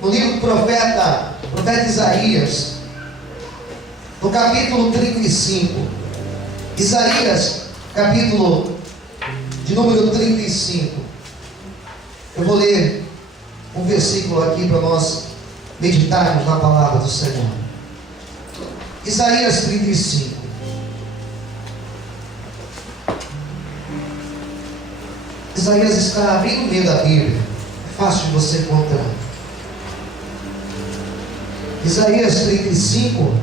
no livro do profeta Isaías, no capítulo 35. Isaías, capítulo de número 35. Eu vou ler um versículo aqui para nós meditarmos na palavra do Senhor. Isaías 35. Isaías está bem no meio da Bíblia, é fácil de você encontrar. Isaías 35,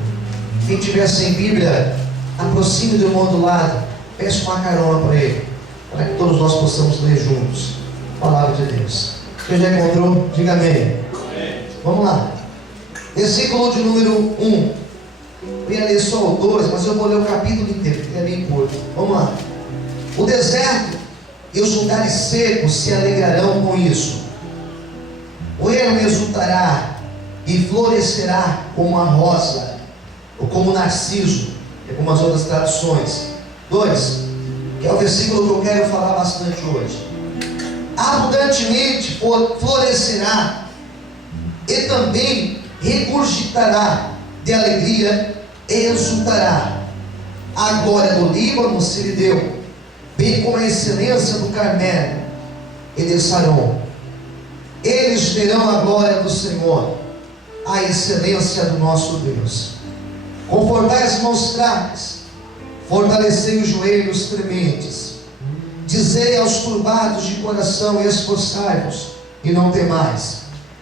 quem tiver sem Bíblia, aproxime do irmão do lado, peça uma carona para ele, para que todos nós possamos ler juntos a palavra de Deus. Quem já encontrou, diga amém. Vamos lá, versículo de número 1. Eu ia ler só o 2, mas eu vou ler o capítulo inteiro, porque é bem curto. Vamos lá. O deserto e os lugares secos se alegrarão com isso. O ermo exultará e florescerá como a rosa, ou como o narciso, e algumas outras traduções. 2, que é o versículo que eu quero falar bastante hoje. Abundantemente florescerá e também regurgitará de alegria e exultará. A glória do Líbano se lhe deu, bem como a excelência do Carmelo e de Saron. Eles verão a glória do Senhor, a excelência do nosso Deus. Confortai as mãos fracas, fortalecei os joelhos trementes. Dizei aos turbados de coração: esforçai-vos e não temais.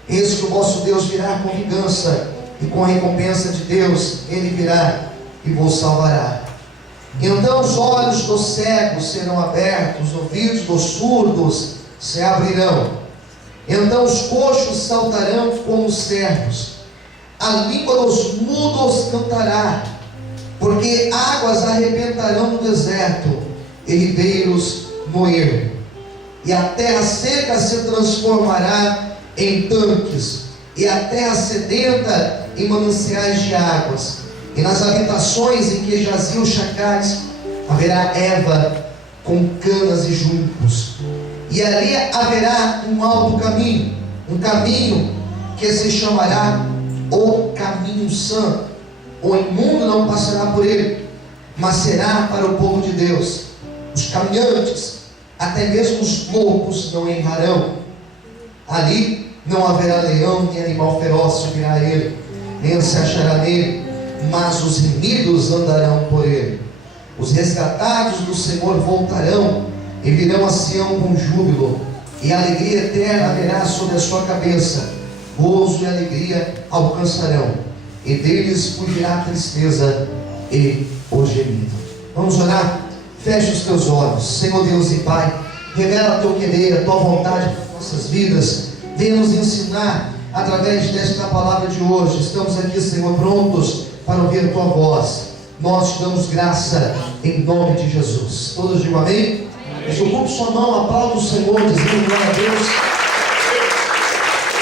Eis que o vosso Deus virá com vingança, e com a recompensa de Deus Ele virá e vos salvará. Então os olhos dos cegos serão abertos, os ouvidos dos surdos se abrirão. Então os coxos saltarão como os servos, a língua dos mudos cantará, porque águas arrebentarão no deserto e ribeiros no ermo, e a terra seca se transformará em tanques, e a terra sedenta em mananciais de águas, e nas habitações em que jaziam chacais haverá erva com canas e juncos, e ali haverá um alto caminho, um caminho que se chamará o caminho santo. O imundo não passará por ele, mas será para o povo de Deus. Os caminhantes, até mesmo os loucos, não errarão. Ali não haverá leão nem animal feroz subirá a ele, nem se achará nele, mas os remidos andarão por ele. Os resgatados do Senhor voltarão e virão a Sião com júbilo, e alegria eterna haverá sobre a sua cabeça. Gozo e alegria alcançarão, e deles fugirá a tristeza e o gemido. Vamos orar? Feche os teus olhos. Senhor Deus e Pai, revela teu querer, a tua vontade para as nossas vidas. Venha nos ensinar através desta palavra de hoje. Estamos aqui, Senhor, prontos para ouvir a tua voz. Nós te damos graça em nome de Jesus. Todos digam amém? Ocupe sua mão, aplauda o Senhor, dizendo glória a Deus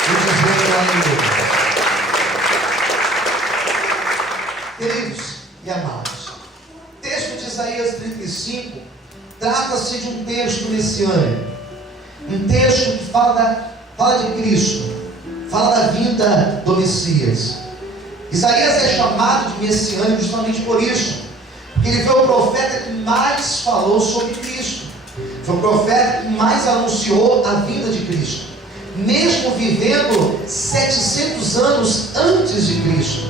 e dizendo glória a Deus. Queridos e amados, o texto de Isaías 35 trata-se de um texto messiânico, um texto que fala de Cristo, fala da vinda do Messias. Isaías é chamado de messiânico justamente por isso, porque ele foi o profeta que mais falou sobre Cristo, foi o profeta que mais anunciou a vinda de Cristo, mesmo vivendo 700 anos antes de Cristo.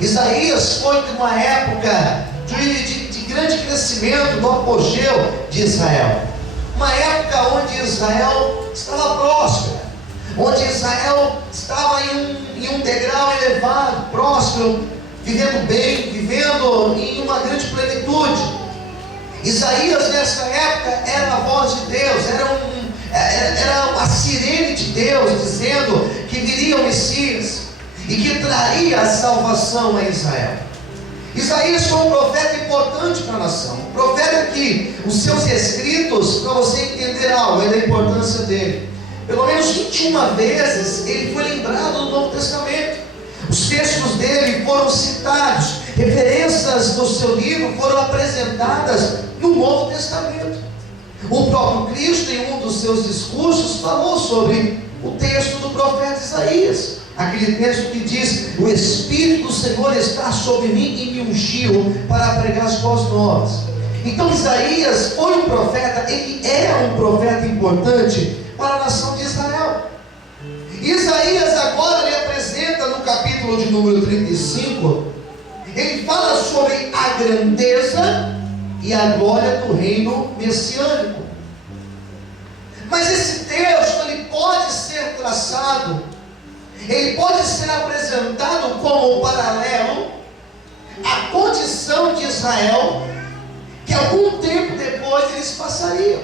Isaías foi de uma época de grande crescimento, do apogeu de Israel, uma época onde Israel estava próspera, onde Israel estava em um degrau elevado, próspero, vivendo bem, vivendo em uma grande plenitude. Isaías nessa época era a voz de Deus, era a sirene de Deus, dizendo que viria o Messias e que traria a salvação a Israel. Isaías foi um profeta importante para a nação, um profeta que os seus escritos, para você entender algo, é da importância dele, pelo menos 21 vezes ele foi lembrado no Novo Testamento. Os textos dele foram citados, referências do seu livro foram apresentadas no Novo Testamento. O próprio Cristo, em um dos seus discursos, falou sobre o texto do profeta Isaías. Aquele texto que diz: o Espírito do Senhor está sobre mim e me ungiu para pregar as boas novas. Então Isaías foi um profeta, ele é um profeta importante para a nação de Israel. Isaías agora ele apresenta no capítulo de número 35, ele fala sobre a grandeza e a glória do reino messiânico. Mas esse texto ele pode ser traçado, ele pode ser apresentado como um paralelo à condição de Israel, que algum tempo depois eles passariam.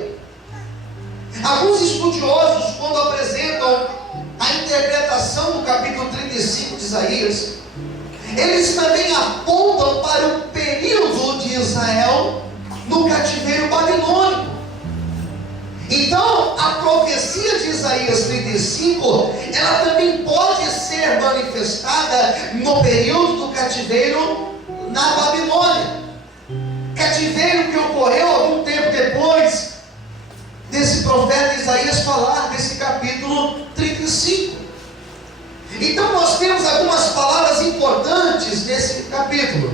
Alguns estudiosos, quando apresentam a interpretação do capítulo 35 de Isaías, eles também apontam para o período de Israel no cativeiro babilônico. Então, a profecia de Isaías 35, ela também pode ser manifestada no período do cativeiro na Babilônia. Cativeiro que ocorreu algum tempo depois desse profeta Isaías falar desse capítulo 35. Então nós temos algumas palavras importantes nesse capítulo.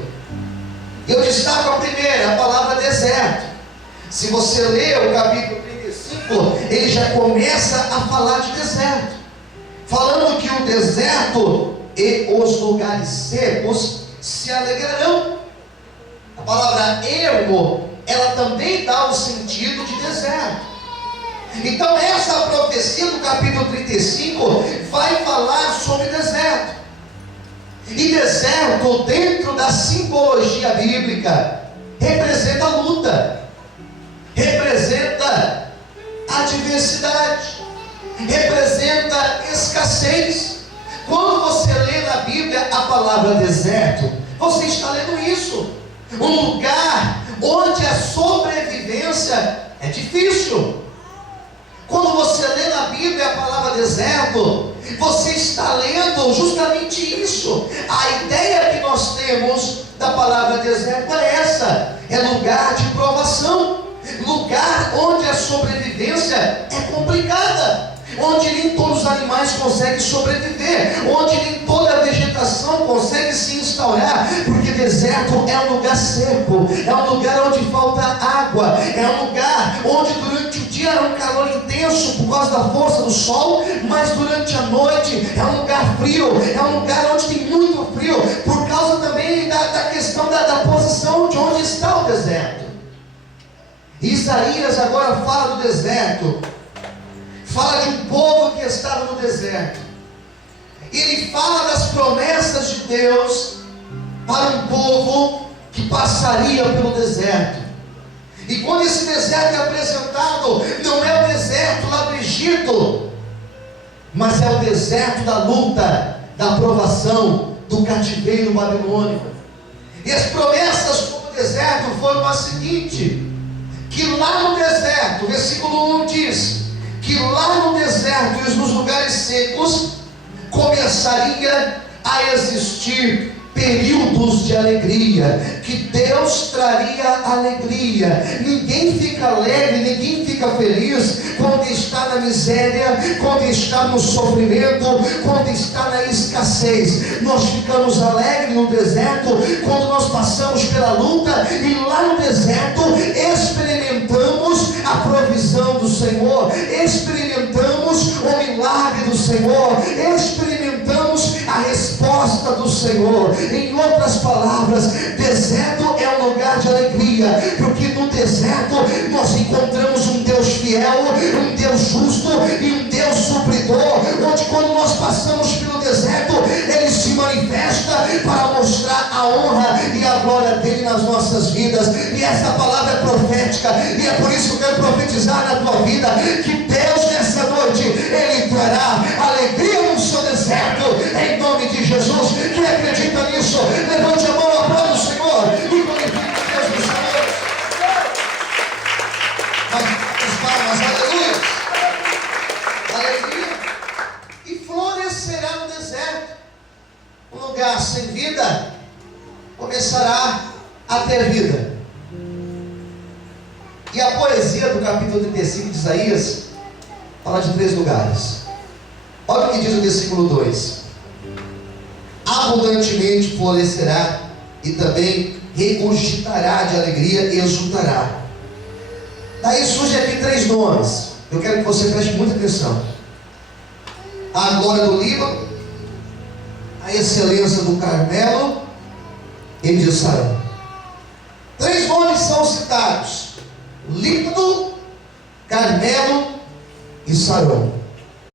Eu destaco a primeira, a palavra deserto. Se você ler o capítulo 35, ele já começa a falar de deserto, falando que o deserto e os lugares secos se alegrarão. A palavra ermo, ela também dá o sentido de deserto. Então essa profecia do capítulo 35 vai falar sobre deserto. E deserto, dentro da simbologia bíblica, representa luta, representa adversidade, representa escassez. Quando você lê na Bíblia a palavra deserto, você está lendo isso, um lugar onde a sobrevivência é difícil. Quando você lê na Bíblia a palavra deserto, você está lendo justamente isso. A ideia que nós temos da palavra deserto é essa: é lugar de provação, lugar onde a sobrevivência é complicada, onde nem todos os animais conseguem sobreviver, onde nem toda a vegetação consegue se instaurar, porque deserto é um lugar seco, é um lugar onde falta água, é um lugar onde durante o dia é um calor intenso por causa da força do sol, mas durante a noite é um lugar frio, é um lugar onde tem muito frio, por causa também da questão da posição de onde está o deserto. Isaías agora fala do deserto, fala de um povo que estava no deserto. Ele fala das promessas de Deus para um povo que passaria pelo deserto. E quando esse deserto é apresentado, não é o deserto lá do Egito, mas é o deserto da luta, da provação, do cativeiro babilônico. E as promessas como deserto foram a seguinte: que lá no deserto, versículo 1 diz, que lá no deserto e nos lugares secos começaria a existir períodos de alegria, que Deus traria alegria. Ninguém fica alegre, ninguém fica feliz quando está na miséria, quando está no sofrimento, quando está na escassez. Nós ficamos alegres no deserto quando nós passamos pela luta, e lá no deserto experimentamos a provisão do Senhor, experimentamos o milagre do Senhor, experimentamos a resposta do Senhor. Em outras palavras, deserto é um lugar de alegria, porque no deserto nós encontramos um Deus fiel, um Deus justo e um Deus supridor, onde quando nós passamos pelo deserto, Ele se manifesta para mostrar a honra e a glória dEle nas nossas vidas. E essa palavra é profética, e é por isso que eu quero profetizar na tua vida, que Deus nessa noite, Ele trará alegria no seu deserto, em nome de Jesus. Quem acredita nisso, levante a mão, aplaude o Senhor e glorifique a Deus dos céus. As palmas, aleluia, alegria, e florescerá no deserto. Um lugar sem vida começará a ter vida. E a poesia do capítulo 35 de Isaías fala de 3 lugares. Olha o que diz o versículo 2: abundantemente florescerá e também regurgitará de alegria e exultará. Daí surgem aqui 3 nomes. Eu quero que você preste muita atenção: a glória do Líbano, a excelência do Carmelo e de Sarão. 3 nomes são citados: Líbano, Carmelo e Sarão.